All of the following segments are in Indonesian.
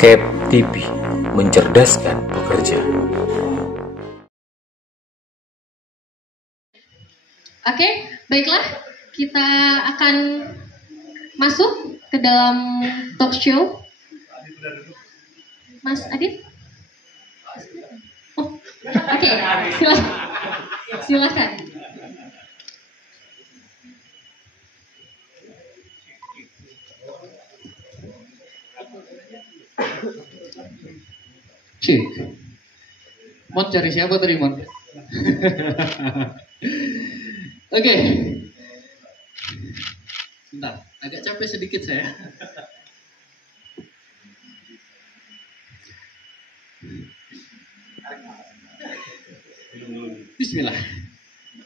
Cap TV, mencerdaskan pekerja. Oke, baiklah, kita akan masuk ke dalam talk show. Mas Adit? Oh, oke, silakan. Cik, Mon cari siapa tadi Mon? Oke. Bentar, agak capek sedikit saya. Bismillah.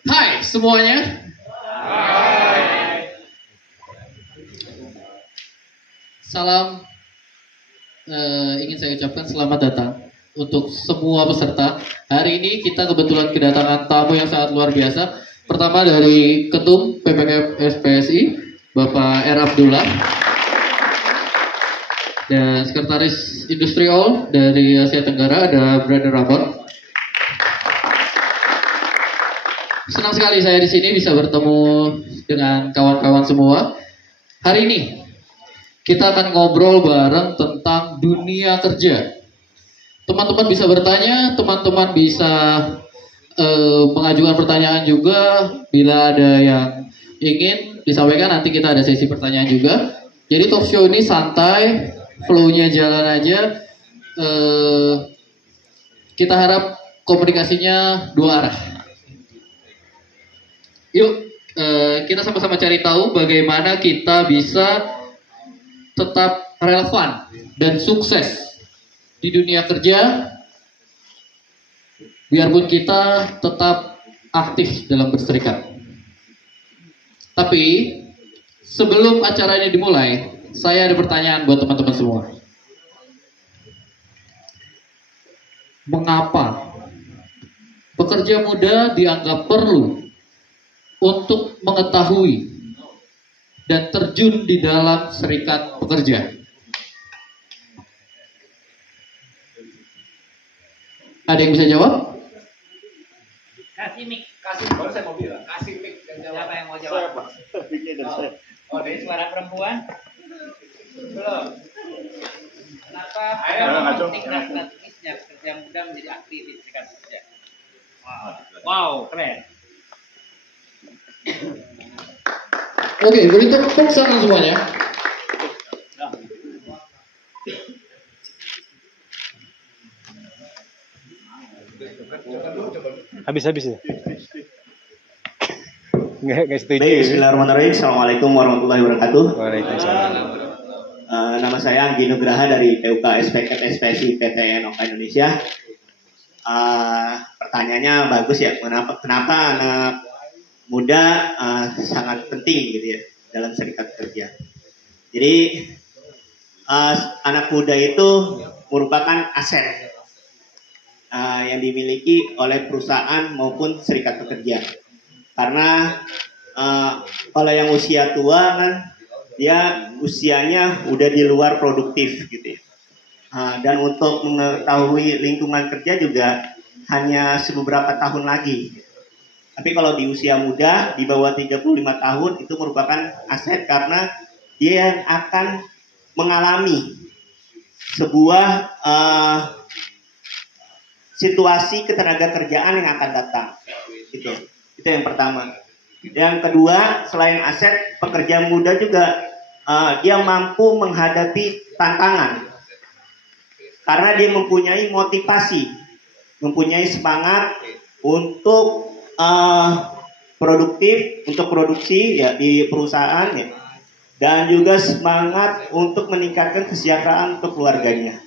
Hai semuanya. Hai. Salam. Ingin saya ucapkan selamat datang untuk semua peserta. Hari ini kita kebetulan kedatangan tamu yang sangat luar biasa. Pertama dari Ketum PPKM SPSI, Bapak R. Abdullah, dan Sekretaris Industri All dari Asia Tenggara ada Brother Ramon. Senang sekali saya di sini bisa bertemu dengan kawan-kawan semua. Hari ini kita akan ngobrol bareng tentang dunia kerja. Teman-teman bisa bertanya, teman-teman bisa mengajukan pertanyaan juga. Bila ada yang ingin disampaikan, nanti kita ada sesi pertanyaan juga. Jadi talk show ini santai, flow-nya jalan aja. Kita harap komunikasinya dua arah. Yuk, kita sama-sama cari tahu bagaimana kita bisa tetap relevan dan sukses di dunia kerja, biarpun kita tetap aktif dalam berserikat. Tapi sebelum acaranya dimulai, saya ada pertanyaan buat teman-teman semua. Mengapa pekerja muda dianggap perlu untuk mengetahui dan terjun di dalam serikat pekerja? Ada yang bisa jawab? Kasih mic. Baru saya mau bilang, kasih mic dan jawab. Siapa yang mau jawab? Saya, Pak. Mic-nya dari saya. Oh, dari suara perempuan? Belum. Kenapa pentingnya strategisnya pekerja muda menjadi aktif di serikat pekerja? Wow, keren. Oke, beri tepuk tangan semuanya. Habis ya? Nggak setuju. Baik, bismillahirrahmanirrahim. Assalamualaikum warahmatullahi wabarakatuh. Waalaikumsalam. Nama saya Anggi Nugraha dari PUK SPSI PTN Oka Indonesia. Pertanyaannya bagus ya. Kenapa anak muda sangat penting gitu ya dalam serikat kerja? Jadi anak muda itu merupakan aset yang dimiliki oleh perusahaan maupun serikat pekerja. Karena kalau yang usia tua kan dia usianya udah di luar produktif gitu ya. Dan untuk mengetahui lingkungan kerja juga hanya beberapa tahun lagi. Tapi kalau di usia muda di bawah 35 tahun itu merupakan aset karena dia akan mengalami sebuah situasi ketenaga kerjaan yang akan datang. Itu yang pertama. Yang kedua, selain aset, pekerja muda juga dia mampu menghadapi tantangan karena dia mempunyai motivasi, mempunyai semangat untuk produktif, untuk produksi ya di perusahaan ya, dan juga semangat untuk meningkatkan kesejahteraan untuk keluarganya.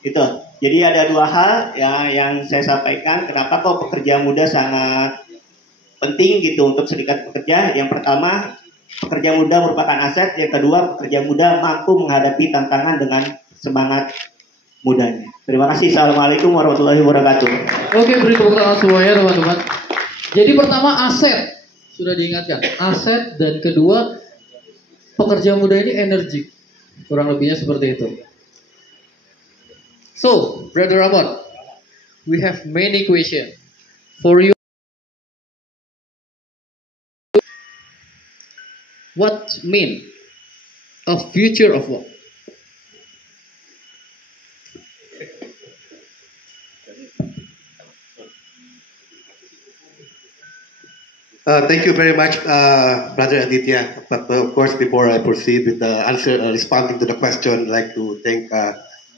Itu. Jadi ada dua hal ya yang saya sampaikan kenapa kok pekerja muda sangat penting gitu untuk serikat pekerja. Yang pertama, pekerja muda merupakan aset. Yang kedua, pekerja muda mampu menghadapi tantangan dengan semangat mudanya. Terima kasih. Assalamualaikum warahmatullahi wabarakatuh. Oke, beri tepuk tangan semuanya teman-teman. Jadi pertama aset, sudah diingatkan, aset, dan kedua pekerja muda ini energik. Kurang lebihnya seperti itu. So, Brother Ramon, we have many questions for you. What mean a future of work? Thank you very much, Brother Aditya. But of course, before I proceed with the answer, responding to the question, I'd like to thank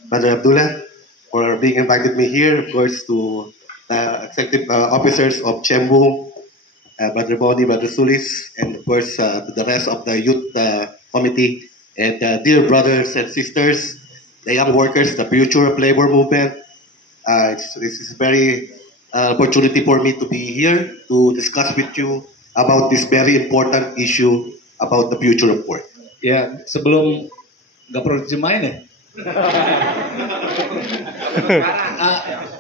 Brother Abdullah for being invited me here. Of course, to executive officers of Chembu, Brother Boni, Brother Sulis, and of course to the rest of the youth committee, and dear brothers and sisters, the young workers, the future of labor movement. This is very opportunity for me to be here to discuss with you about this very important issue about the future of work. Ya, sebelum nggak perlu terjemahin ya.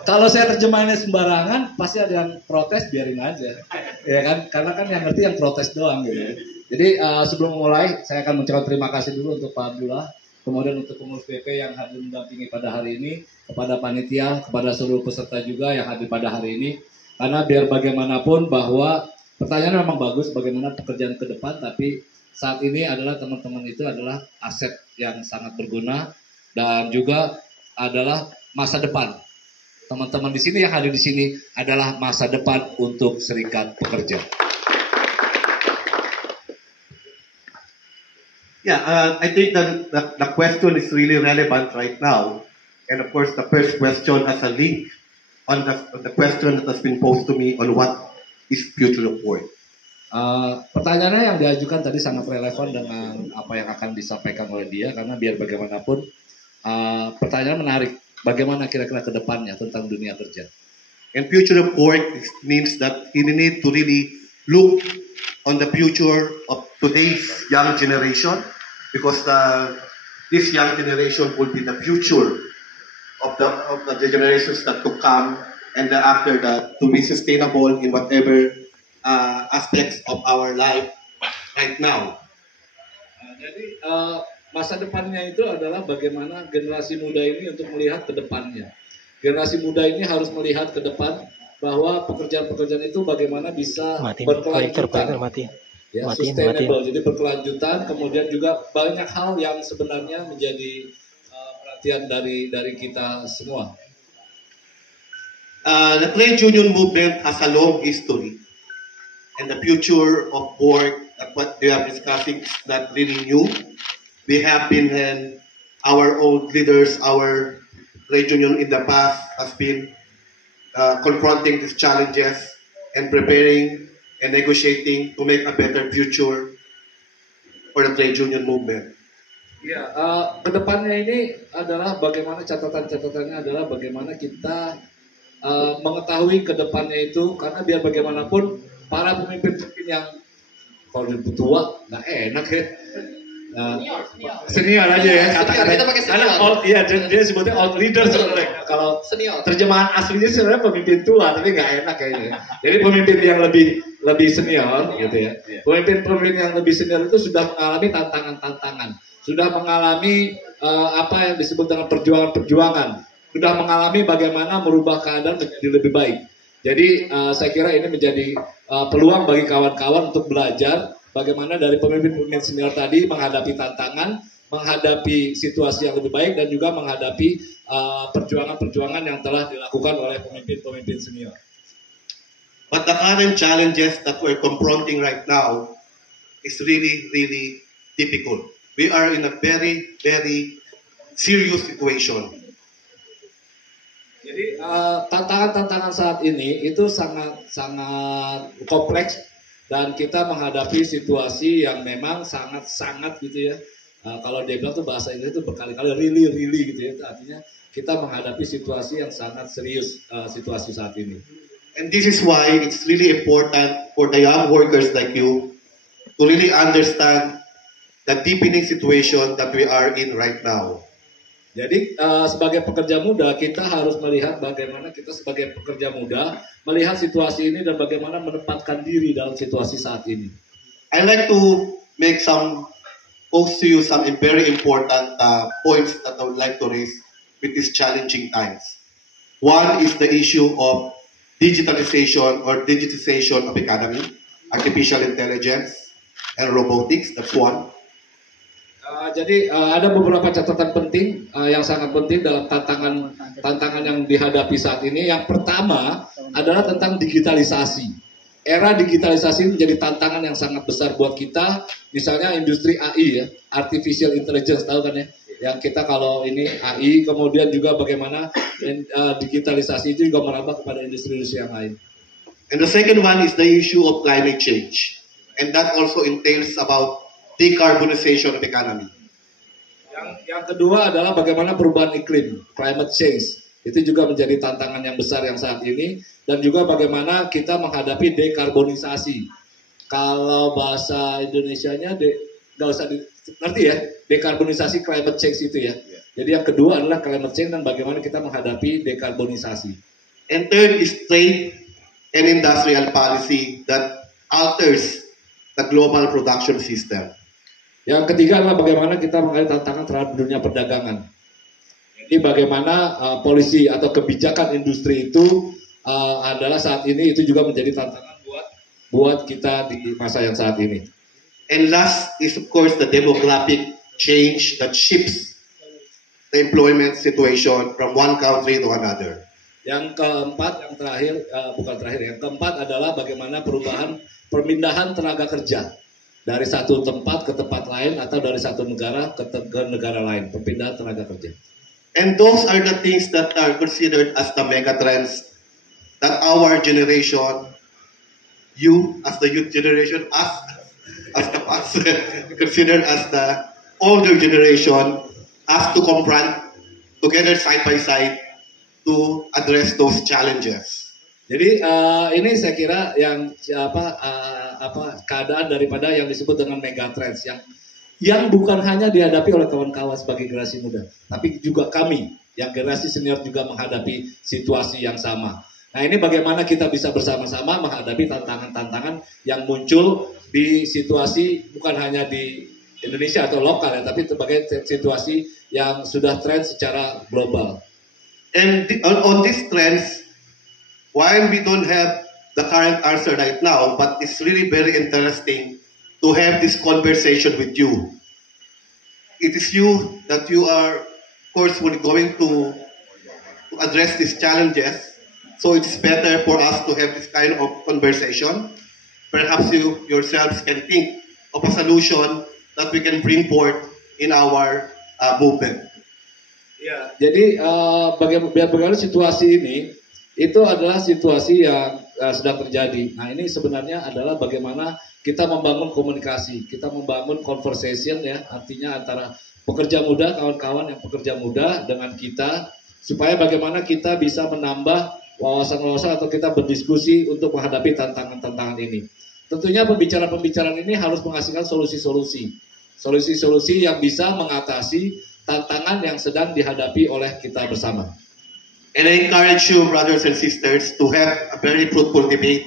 Kalau saya terjemahinnya sembarangan, pasti ada yang protes, biarin aja, ya kan? Karena kan yang ngerti yang protes doang gitu. Jadi sebelum mulai, saya akan mengucapkan terima kasih dulu untuk Pak Abdullah, kemudian untuk pengurus BP yang hadir mendampingi pada hari ini, kepada panitia, kepada seluruh peserta juga yang hadir pada hari ini. Karena biar bagaimanapun bahwa pertanyaan memang bagus, bagaimana pekerjaan ke depan, tapi saat ini adalah teman-teman itu adalah aset yang sangat berguna dan juga adalah masa depan. Teman-teman di sini yang hadir di sini adalah masa depan untuk serikat pekerja. Yeah, I think the question is really relevant right now. And of course, the first question has a link on the question that has been posed to me on what is future of work. Pertanyaannya yang diajukan tadi sangat relevan dengan apa yang akan disampaikan oleh dia, karena biar bagaimanapun pertanyaan menarik. Bagaimana kira-kira ke depannya tentang dunia kerja? And future of work means that we need to really look on the future of today's young generation, because this young generation will be the future of the generations that to come, and after that to be sustainable in whatever aspects of our life right now. Jadi masa depannya itu adalah bagaimana generasi muda ini untuk melihat ke depannya. Generasi muda ini harus melihat ke depan bahwa pekerjaan-pekerjaan itu bagaimana bisa berkelanjutan. Ya, sustainable, jadi berkelanjutan, kemudian juga banyak hal yang sebenarnya menjadi perhatian dari kita semua. The trade union movement has a long history, and the future of work, what they are discussing, is not really new. We have been, our old leaders, our trade union in the past has been confronting these challenges and preparing and negotiating to make a better future for the trade union movement. Ya, kedepannya ini adalah bagaimana catatan-catatannya adalah bagaimana kita mengetahui kedepannya itu, karena biar bagaimanapun para pemimpin yang kalau udah tua nggak enak ya. Senior aja ya, kata-kata karena old, iya dia sebutnya old leader sebenarnya. Kalau senior, terjemahan aslinya sebenarnya pemimpin tua, tapi nggak enak kayaknya. Jadi pemimpin yang lebih senior gitu ya. Pemimpin yang lebih senior itu sudah mengalami tantangan-tantangan, sudah mengalami apa yang disebut dengan perjuangan-perjuangan, sudah mengalami bagaimana merubah keadaan menjadi lebih baik. Jadi saya kira ini menjadi peluang bagi kawan-kawan untuk belajar bagaimana dari pemimpin-pemimpin senior tadi menghadapi tantangan, menghadapi situasi yang lebih baik, dan juga menghadapi perjuangan-perjuangan yang telah dilakukan oleh pemimpin-pemimpin senior. But the current challenges that we're confronting right now is really, really difficult. We are in a very, very serious situation. Jadi tantangan-tantangan saat ini itu sangat kompleks, dan kita menghadapi situasi yang memang sangat gitu ya. Kalau dia bilang tuh bahasa Inggris itu berkali-kali really gitu ya. Artinya kita menghadapi situasi yang sangat serius, situasi saat ini. And this is why it's really important for the young workers like you to really understand the deepening situation that we are in right now. Jadi sebagai pekerja muda kita harus melihat bagaimana kita sebagai pekerja muda melihat situasi ini dan bagaimana menempatkan diri dalam situasi saat ini. I'd like to pose to you some very important points that I would like to raise with these challenging times. One is the issue of digitalization or digitization of economy, artificial intelligence, and robotics. That's one. Jadi ada beberapa catatan penting yang sangat penting dalam tantangan yang dihadapi saat ini. Yang pertama adalah tentang digitalisasi. Era digitalisasi menjadi tantangan yang sangat besar buat kita. Misalnya industri AI ya, artificial intelligence, tahu kan ya? Yang kita kalau ini AI, kemudian juga bagaimana digitalisasi itu juga merambah kepada industri-industri yang lain. And the second one is the issue of climate change, and that also entails about decarbonization of economy. Yang kedua adalah bagaimana perubahan iklim, climate change. Itu juga menjadi tantangan yang besar yang saat ini, dan juga bagaimana kita menghadapi dekarbonisasi. Kalau bahasa Indonesianya nggak usah ngerti ya, dekarbonisasi climate change itu ya. Jadi yang kedua adalah climate change dan bagaimana kita menghadapi dekarbonisasi. And third is trade and industrial policy that alters the global production system. Yang ketiga adalah bagaimana kita menghadapi tantangan terhadap dunia perdagangan. Jadi bagaimana polisi atau kebijakan industri itu adalah saat ini itu juga menjadi tantangan buat kita di masa yang saat ini. And last is of course the demographic change that shifts the employment situation from one country to another. Yang keempat, yang terakhir, bukan terakhir, yang keempat adalah bagaimana perpindahan tenaga kerja dari satu tempat ke tempat lain atau dari satu negara ke negara lain, perpindahan tenaga kerja. And those are the things that are considered as the megatrends that our generation, you as the youth generation, us as the past, considered as the older generation, has to confront together side by side to address those challenges. Jadi ini saya kira yang keadaan daripada yang disebut dengan megatrends yang bukan hanya dihadapi oleh kawan-kawan sebagai generasi muda, tapi juga kami yang generasi senior juga menghadapi situasi yang sama. Nah ini bagaimana kita bisa bersama-sama menghadapi tantangan-tantangan yang muncul di situasi bukan hanya di Indonesia atau lokal ya, tapi sebagai situasi yang sudah tren secara global. And on these trends, while we don't have the current answer right now, but it's really very interesting to have this conversation with you. It is you that you are, of course, going to address these challenges. So it's better for us to have this kind of conversation. Perhaps you yourselves can think of a solution that we can bring forth in our movement. Ya, jadi bagaimana situasi ini itu adalah situasi yang sedang terjadi. Nah ini sebenarnya adalah bagaimana kita membangun komunikasi, kita membangun conversation ya, artinya antara pekerja muda, kawan-kawan yang pekerja muda dengan kita, supaya bagaimana kita bisa menambah wawasan-wawasan atau kita berdiskusi untuk menghadapi tantangan-tantangan ini. Tentunya pembicaraan-pembicaraan ini harus menghasilkan solusi-solusi yang bisa mengatasi tantangan yang sedang dihadapi oleh kita bersama. And I encourage you, brothers and sisters, to have a very fruitful debate.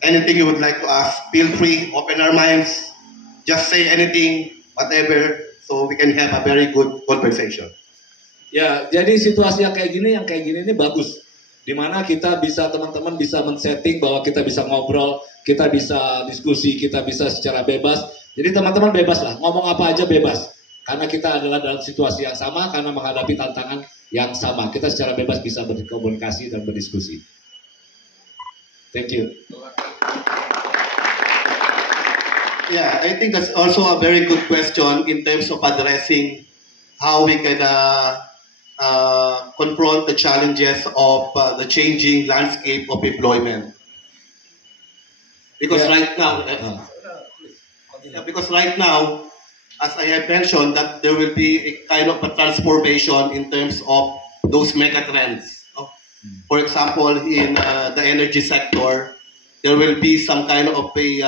Anything you would like to ask, feel free, open our minds, just say anything, whatever, so we can have a very good conversation. Ya, jadi situasi yang kayak gini ini bagus. Dimana kita bisa, teman-teman bisa men-setting bahwa kita bisa ngobrol, kita bisa diskusi, kita bisa secara bebas. Jadi teman-teman bebas lah, ngomong apa aja bebas. Karena kita adalah dalam situasi yang sama, karena menghadapi tantangan yang sama. Kita secara bebas bisa berkomunikasi dan berdiskusi. Thank you. Yeah, I think that's also a very good question in terms of addressing how we can confront the challenges of the changing landscape of employment. Because right now, as I have mentioned, that there will be a kind of a transformation in terms of those megatrends. For example, in the energy sector, there will be some kind of a,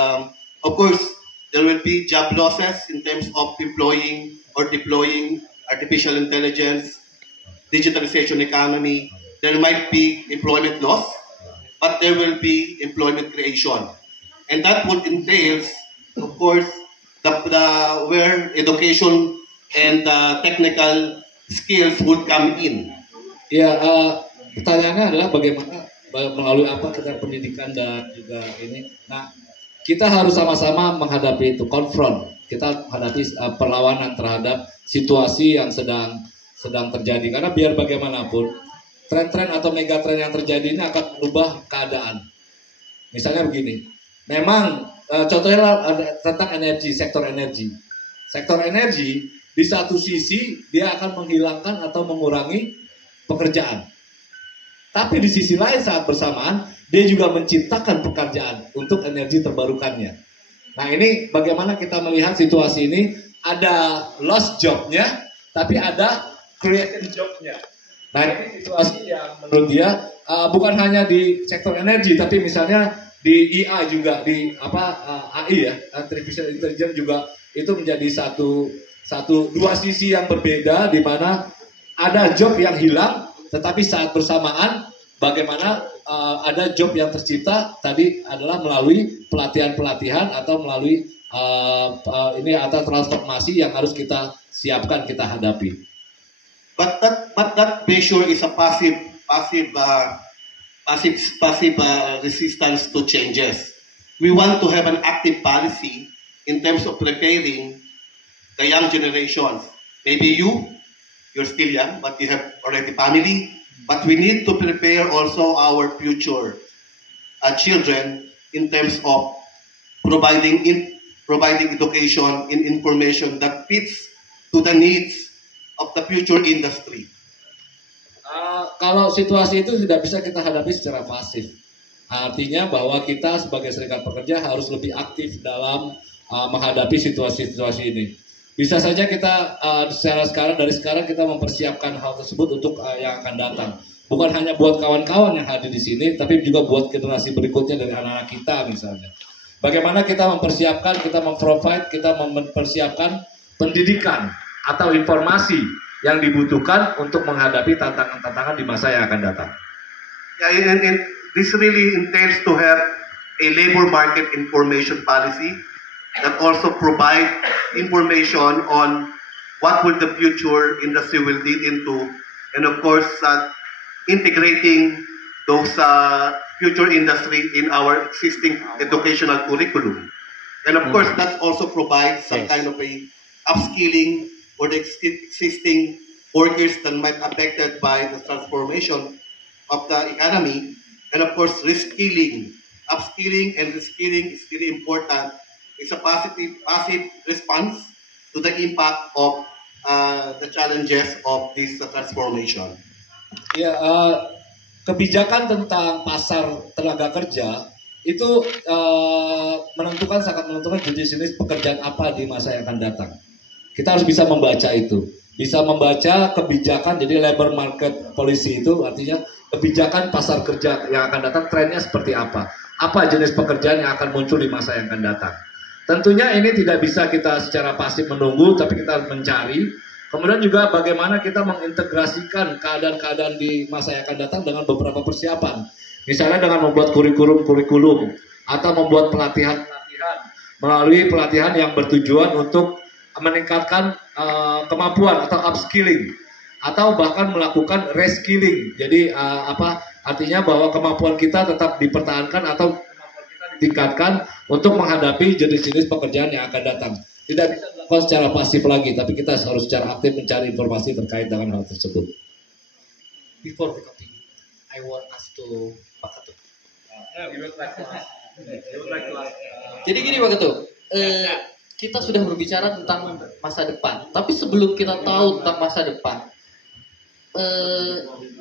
of course, there will be job losses in terms of employing or deploying artificial intelligence, digitalization economy. There might be employment loss, but there will be employment creation. And that would entail, of course, where education and technical skills would come in? Ya, pertanyaannya adalah bagaimana melalui apa kita pendidikan dan juga ini. Nah, kita harus sama-sama menghadapi itu, konfront. Kita hadapi perlawanan terhadap situasi yang sedang terjadi. Karena biar bagaimanapun, tren-tren atau megatren yang terjadi ini akan merubah keadaan. Misalnya begini, memang contohnya ada tentang energi, sektor energi. Sektor energi di satu sisi dia akan menghilangkan atau mengurangi pekerjaan. Tapi di sisi lain saat bersamaan dia juga menciptakan pekerjaan untuk energi terbarukannya. Nah ini bagaimana kita melihat situasi ini, ada lost jobnya, tapi ada creating jobnya. Nah ini situasi yang menurut dia bukan hanya di sektor energi, tapi misalnya di IA juga, di AI ya, artificial intelligence juga itu menjadi dua sisi yang berbeda, di mana ada job yang hilang, tetapi saat bersamaan bagaimana ada job yang tercipta tadi adalah melalui pelatihan-pelatihan atau melalui ini atau transformasi yang harus kita siapkan, kita hadapi. But that measure is a passive resistance to changes. We want to have an active policy in terms of preparing the young generations. Maybe you're still young, but you have already family. But we need to prepare also our future children in terms of providing education in information that fits to the needs of the future industry. Kalau situasi itu tidak bisa kita hadapi secara pasif. Artinya bahwa kita sebagai serikat pekerja harus lebih aktif dalam menghadapi situasi-situasi ini. Bisa saja kita dari sekarang kita mempersiapkan hal tersebut untuk yang akan datang. Bukan hanya buat kawan-kawan yang hadir di sini, tapi juga buat generasi berikutnya dari anak-anak kita misalnya. Bagaimana kita mempersiapkan, kita mempersiapkan pendidikan atau informasi yang dibutuhkan untuk menghadapi tantangan-tantangan di masa yang akan datang. Yeah, and this really entails to have a labor market information policy that also provide information on what will the future industry will lead into, and of course integrating those future industry in our existing educational curriculum. And of course that also provides some kind of a upskilling for the existing workers that might be affected by the transformation of the economy. And of course reskilling, upskilling and reskilling is really important. It's a passive response to the impact of the challenges of this transformation. Ya, kebijakan tentang pasar tenaga kerja itu sangat menentukan jenis-jenis pekerjaan apa di masa yang akan datang. Kita harus bisa membaca itu, bisa membaca kebijakan. Jadi labor market policy itu artinya kebijakan pasar kerja yang akan datang, trennya seperti apa jenis pekerjaan yang akan muncul di masa yang akan datang. Tentunya ini tidak bisa kita secara pasif menunggu, tapi kita harus mencari. Kemudian juga bagaimana kita mengintegrasikan keadaan-keadaan di masa yang akan datang dengan beberapa persiapan. Misalnya dengan membuat kurikulum atau membuat pelatihan melalui pelatihan yang bertujuan untuk meningkatkan kemampuan atau upskilling, atau bahkan melakukan reskilling. Jadi artinya bahwa kemampuan kita tetap dipertahankan atau tingkatkan untuk menghadapi jenis-jenis pekerjaan yang akan datang. Tidak bisa dilakukan secara pasif lagi, tapi kita harus secara aktif mencari informasi terkait dengan hal tersebut. Before we continue, I want us to Pak Ketut. Jadi gini Pak Ketut, kita sudah berbicara tentang masa depan, tapi sebelum kita tahu tentang masa depan,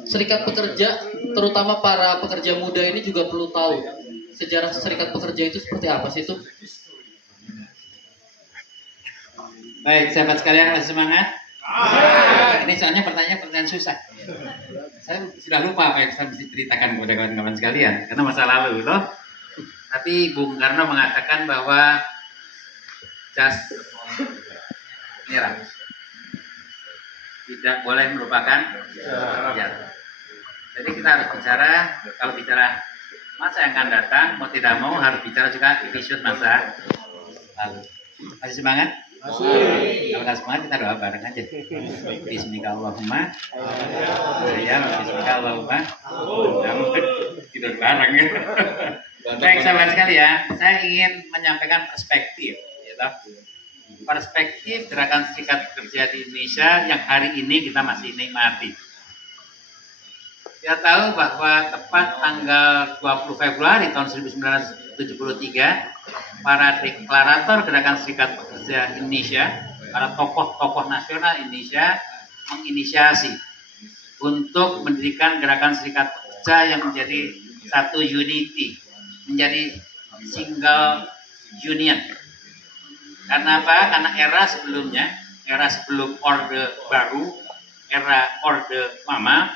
serikat pekerja, terutama para pekerja muda ini juga perlu tahu sejarah serikat pekerja itu seperti apa sih itu? Baik, sahabat sekalian, masih semangat? Ini soalnya pertanyaan susah. Saya sudah lupa apa yang saya mesti ceritakan kepada kawan-kawan sekalian, karena masa lalu loh. Tapi Bung Karno mengatakan bahwa jas merah tidak boleh merupakan sejarah. Jadi kita harus bicara, kalau bicara masa yang akan datang, mau tidak mau harus bicara juga episode masa lalu. Masih semangat? Kalau nggak semangat kita doa bareng aja. Bismillahirrahmanirrahim. Ya, Bismillahirrahmanirrahim. Tidur bareng. Baik sahabat sekalian, saya ingin menyampaikan perspektif, gitu. Perspektif gerakan serikat pekerja di Indonesia yang hari ini kita masih nikmati. Kita tahu bahwa tepat tanggal 20 Februari tahun 1973, para deklarator gerakan serikat pekerja Indonesia, para tokoh-tokoh nasional Indonesia menginisiasi untuk mendirikan gerakan serikat pekerja yang menjadi satu unity, menjadi single union. Karena apa? Karena era sebelumnya, era sebelum Orde Baru, era Orde Lama,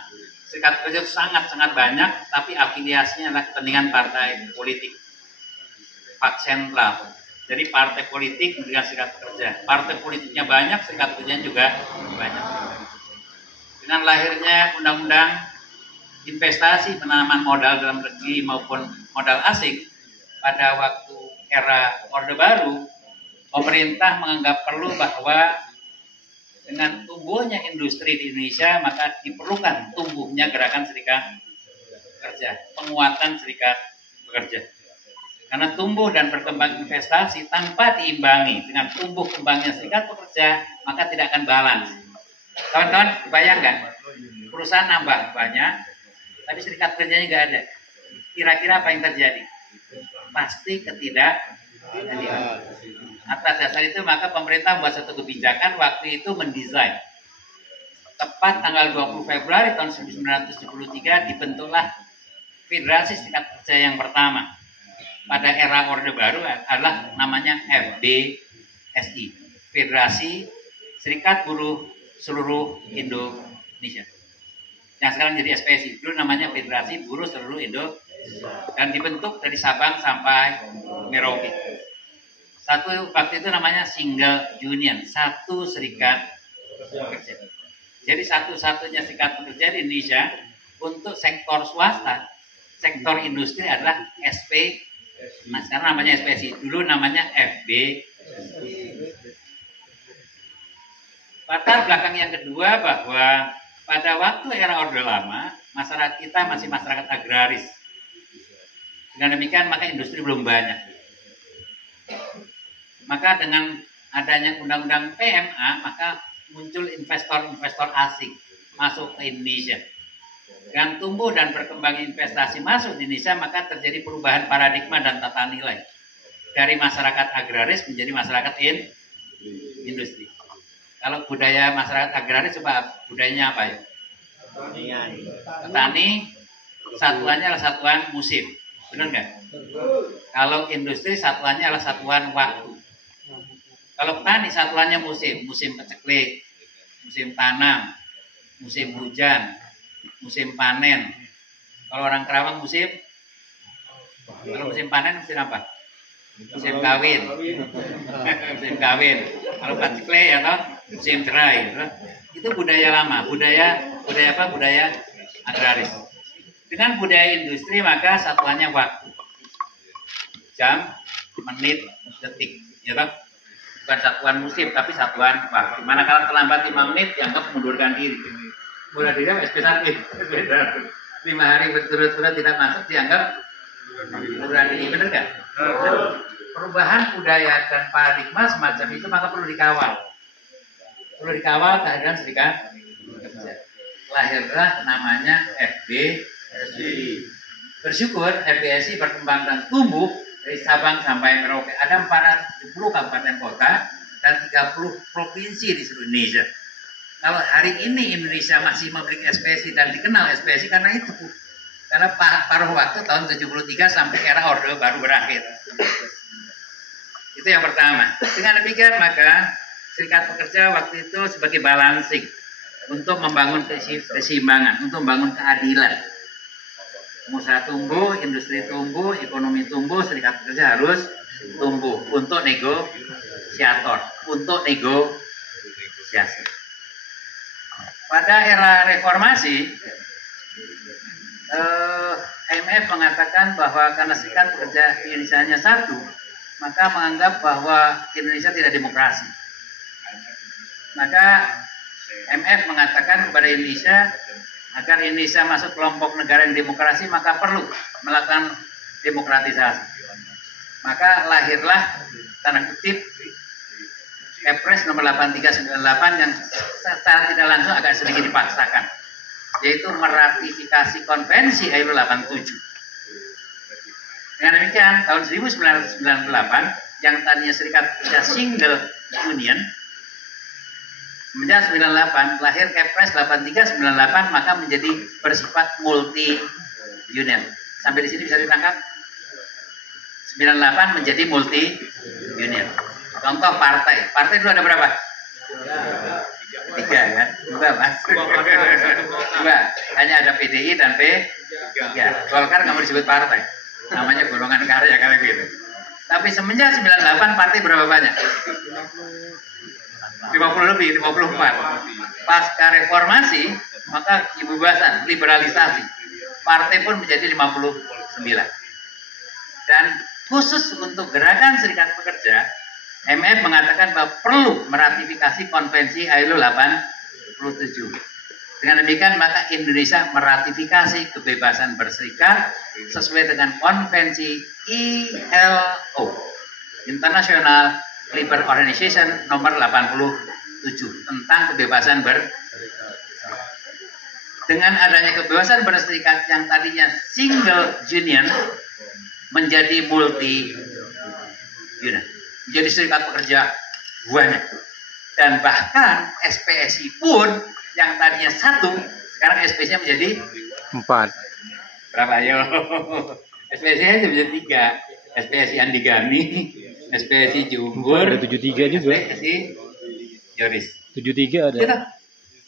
serikat pekerja sangat-sangat banyak, tapi afiliasinya adalah kepentingan partai politik. Pak sentral. Jadi partai politik mendirikan serikat pekerja. Partai politiknya banyak, serikat pekerjanya juga banyak. Dengan lahirnya undang-undang investasi penanaman modal dalam negeri maupun modal asing pada waktu era Orde Baru, pemerintah menganggap perlu bahwa dengan tumbuhnya industri di Indonesia maka diperlukan tumbuhnya gerakan serikat pekerja, penguatan serikat pekerja. Karena tumbuh dan berkembang investasi tanpa diimbangi dengan tumbuh kembangnya serikat pekerja, maka tidak akan balance. Kawan-kawan, bayangkan, perusahaan nambah banyak, tapi serikat kerjanya nggak ada. Kira-kira apa yang terjadi? Pasti ketidakadilan. Atas dasar itu maka pemerintah membuat satu kebijakan waktu itu mendesain. Tepat tanggal 20 Februari tahun 1973 dibentuklah Federasi Serikat Pekerja yang pertama. Pada era Orde Baru adalah namanya FBSI, Federasi Serikat Buruh Seluruh Indonesia. Yang sekarang jadi SPSI, dulu namanya Federasi Buruh Seluruh Indonesia, dan dibentuk dari Sabang sampai Merauke. Satu waktu itu namanya single union, satu serikat pekerja. Jadi satu-satunya serikat pekerja di Indonesia untuk sektor swasta, sektor industri adalah SP. Nah, sekarang namanya SPSI, dulu namanya FB. Latar belakang yang kedua bahwa pada waktu era Orde Lama, masyarakat kita masih masyarakat agraris. Dengan demikian maka industri belum banyak. Maka dengan adanya undang-undang PMA, maka muncul investor-investor asing masuk ke Indonesia. Dengan tumbuh dan berkembang investasi masuk di Indonesia, maka terjadi perubahan paradigma dan tata nilai. Dari masyarakat agraris menjadi masyarakat industri. Kalau budaya masyarakat agraris, coba budayanya apa ya? Petani, satuannya adalah satuan musim. Benar nggak? Kalau industri, satuannya adalah satuan waktu. Kalau petani, satuannya musim. Musim paceklik, musim tanam, musim hujan, musim panen. Kalau orang Kerawang musim, kalau musim panen musim apa? Musim kawin. Musim kawin. Kalau paceklik ya toh musim cerai. Itu budaya lama, budaya apa? Budaya agraris. Dengan budaya industri maka satuannya waktu. Jam, menit, detik, ya toh? Bukan satuan musim tapi satuan waktu. Manakala terlambat 5 menit dianggap mengundurkan diri. Mulai diri SP1 5 hari berturut-turut tidak masuk dianggap mengundurkan diri, benar nggak? Perubahan budaya dan paradigma semacam itu maka perlu dikawal. Perlu dikawal kehadiran serikat pekerja. Lahirlah namanya FBSI. Bersyukur FBSI berkembang dan tumbuh dari Sabang sampai Merauke. Ada 470 kabupaten kota dan 30 provinsi di seluruh Indonesia. Kalau hari ini Indonesia masih memiliki SPSI dan dikenal SPSI karena itu. Karena paruh waktu tahun 73 sampai era Orde Baru berakhir. Itu yang pertama. Dengan demikian maka serikat pekerja waktu itu sebagai balancing untuk membangun keseimbangan, untuk membangun keadilan. Pengusaha tumbuh, industri tumbuh, ekonomi tumbuh, serikat pekerja harus tumbuh untuk negosiator, untuk negosiasi. Pada era reformasi, IMF mengatakan bahwa karena serikat pekerja Indonesia hanya satu, maka menganggap bahwa Indonesia tidak demokrasi. Maka MF mengatakan kepada Indonesia, agar Indonesia masuk kelompok negara yang demokrasi, maka perlu melakukan demokratisasi. Maka lahirlah tanda kutip Kepres nomor 8398 yang secara tidak langsung agak sedikit dipaksakan, yaitu meratifikasi konvensi ILO 87. Dengan demikian tahun 1998 yang tadinya serikat pekerja single union semenjak 98 lahir Kepres 8398, maka menjadi bersifat multi union. Sampai di sini bisa ditangkap? 98 menjadi multi union. Contoh partai. Partai dulu ada berapa? 3 kan? 2 mas. 2. Hanya ada PDI dan P3. Golkar nggak mau disebut partai. Namanya golongan karya kayak gitu. Tapi semenjak 98 partai berapa banyak? 50 lebih, 54. Pasca reformasi, maka kebebasan, liberalisasi. Partai pun menjadi 59. Dan khusus untuk gerakan serikat pekerja, MF mengatakan bahwa perlu meratifikasi konvensi ILO 87. Dengan demikian, maka Indonesia meratifikasi kebebasan berserikat sesuai dengan konvensi ILO, International Labour Organization nomor 87 tentang kebebasan dengan adanya kebebasan berserikat yang tadinya single union menjadi multi union, menjadi serikat pekerja banyak, dan bahkan SPSI pun yang tadinya 1 sekarang SPSI menjadi 4. Berapa ayo? SPSI aja menjadi 3. SPSI Andi Gani, SPSI Jumgur, Ada 73 juga. SPSI Yoris. 73 ada. Gitu.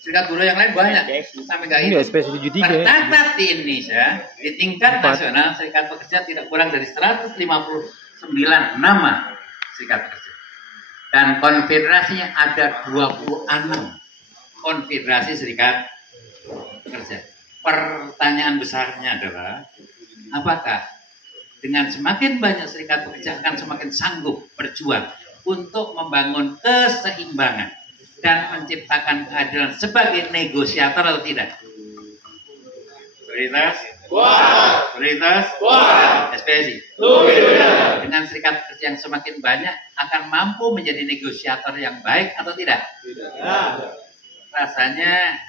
Serikat buruh yang lain banyak. Sampai nggak Enggak, itu. SPSI 73 ya. Tercatat di Indonesia, di tingkat 4. nasional, serikat pekerja tidak kurang dari 159 nama serikat pekerja. Dan konfederasinya ada 26 konfederasi serikat pekerja. Pertanyaan besarnya adalah, apakah dengan semakin banyak serikat pekerja akan semakin sanggup berjuang untuk membangun keseimbangan dan menciptakan keadilan sebagai negosiator atau tidak? Prioritas? Prioritas? SPSI? Dengan serikat pekerja yang semakin banyak akan mampu menjadi negosiator yang baik atau tidak? Rasanya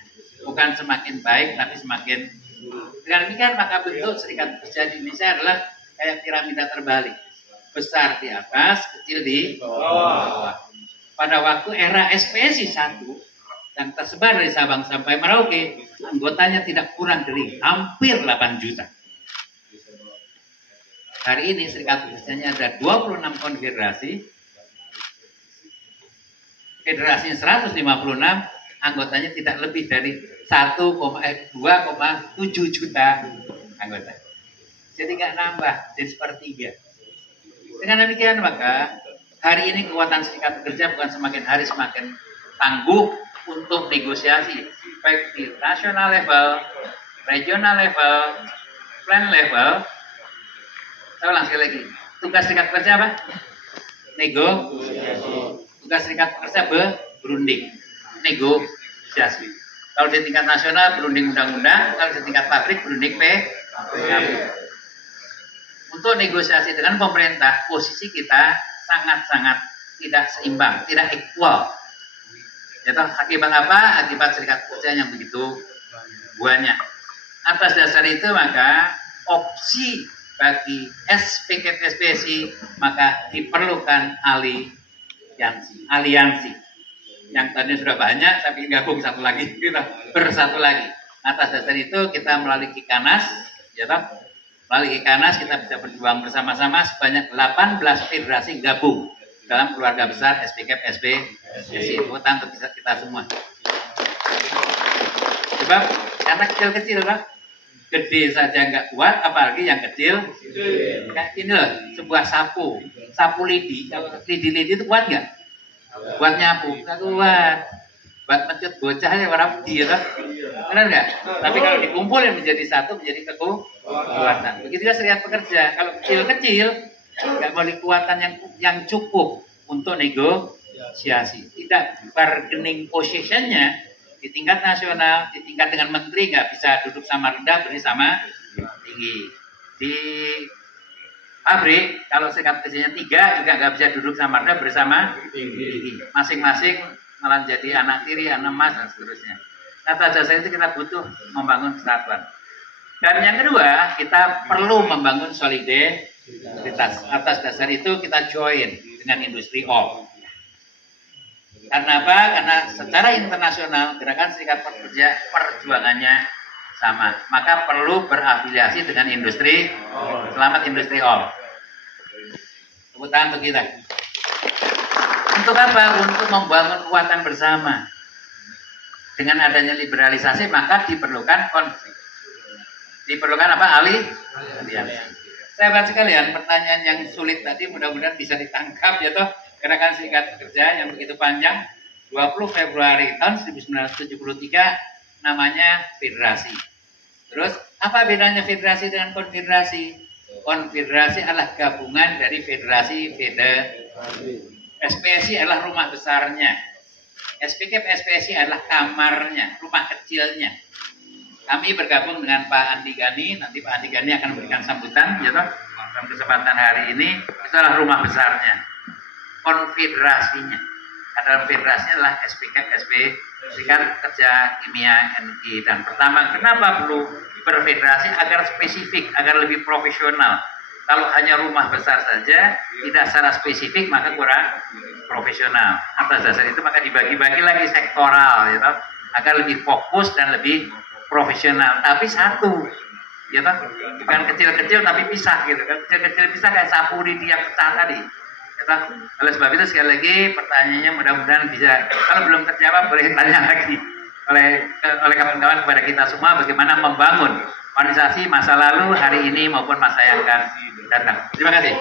bukan semakin baik tapi semakin. Dengan demikian maka bentuk serikat pekerja di Indonesia adalah kayak piramida terbalik, besar di atas, kecil di bawah. Pada waktu era SPSI 1 yang tersebar dari Sabang sampai Merauke, anggotanya tidak kurang dari hampir 8 juta. Hari ini serikat pekerjanya ada 26 konfederasi, federasinya 156, anggotanya tidak lebih dari 2,7 juta anggota. Jadi nggak nambah, jadi sepertiga. Dengan demikian maka hari ini kekuatan serikat pekerja bukan semakin hari semakin tangguh untuk negosiasi, baik di nasional level, regional level, plan level. Saya ulang sekali lagi, tugas serikat pekerja apa? Tugas serikat pekerja berunding, negosiasi. Kalau di tingkat nasional berunding undang-undang, kalau di tingkat pabrik berunding PKB. Untuk negosiasi dengan pemerintah, posisi kita sangat-sangat tidak seimbang, tidak equal. Jadi akibat apa? Akibat serikat pekerja yang begitu banyak. Atas dasar itu maka opsi bagi SPSI maka diperlukan aliansi. Yang tadinya sudah banyak tapi gabung satu lagi, kita bersatu lagi. Atas dasar itu kita melalui Kikanas, ya toh? Melalui Kikanas kita bisa berjuang bersama-sama sebanyak 18 federasi gabung dalam keluarga besar SPSI. Tepuk tangan untuk kita semua. Sebab karena kecil-kecil lah, gede saja nggak kuat, apalagi yang kecil. Kayak ini loh, sebuah sapu lidi itu kuat nggak? Buat nyapu, nggak kuat. Buat mencut bocah ya orang dia, benar nggak? Tapi kalau dikumpulin menjadi satu, menjadi kekuatan. Begitu juga serikat pekerja. Kalau kecil-kecil, nggak boleh kekuatan yang cukup untuk negosiasi. tidak bargaining positionnya di tingkat nasional, di tingkat dengan menteri nggak bisa duduk sama rendah, bersama tinggi. Di pabrik kalau serikat kerjanya 3 juga nggak bisa duduk sama rendah, bersama tinggi. Masing-masing malah jadi anak tiri, anak emas dan seterusnya. Atas dasar itu kita butuh membangun kesatuan. Dan yang kedua, kita perlu membangun solidaritas. Atas dasar itu kita join dengan industri all. Karena apa? Karena secara internasional gerakan serikat pekerja perjuangannya sama. Maka perlu berafiliasi dengan industri. Selamat industri all. Tepuk tangan untuk kita. Untuk apa? Untuk membangun kekuatan bersama. Dengan adanya liberalisasi maka diperlukan apa? Aliansi. Sahabat sekalian, pertanyaan yang sulit tadi mudah-mudahan bisa ditangkap ya toh. Gerakan serikat pekerja yang begitu panjang 20 Februari tahun 1973 namanya federasi. Terus apa bedanya federasi dengan konfederasi? Konfederasi adalah gabungan dari federasi. SPSI adalah rumah besarnya. SPSI adalah kamarnya, rumah kecilnya. Kami bergabung dengan Pak Andi Gani, nanti Pak Andi Gani akan memberikan sambutan, ya toh, dalam kesempatan hari ini. Itu adalah rumah besarnya, konfederasinya. Dalam federasinya adalah Serikat Kerja Kimia NI. Dan pertama, kenapa perlu berfederasi? Agar spesifik, agar lebih profesional. Kalau hanya rumah besar saja, tidak secara spesifik, maka kurang profesional. Atas dasar itu maka dibagi-bagi lagi sektoral, ya toh, agar lebih fokus dan lebih profesional. Tapi satu, ya toh, bukan kecil-kecil tapi pisah gitu kan. Kecil-kecil pisah kayak sapu lidi yang pecah tadi. Ya toh. Oleh sebab itu sekali lagi pertanyaannya mudah-mudahan bisa, kalau belum terjawab boleh tanya lagi oleh kawan-kawan kepada kita semua bagaimana membangun organisasi masa lalu, hari ini maupun masa yang akan datang. Terima kasih.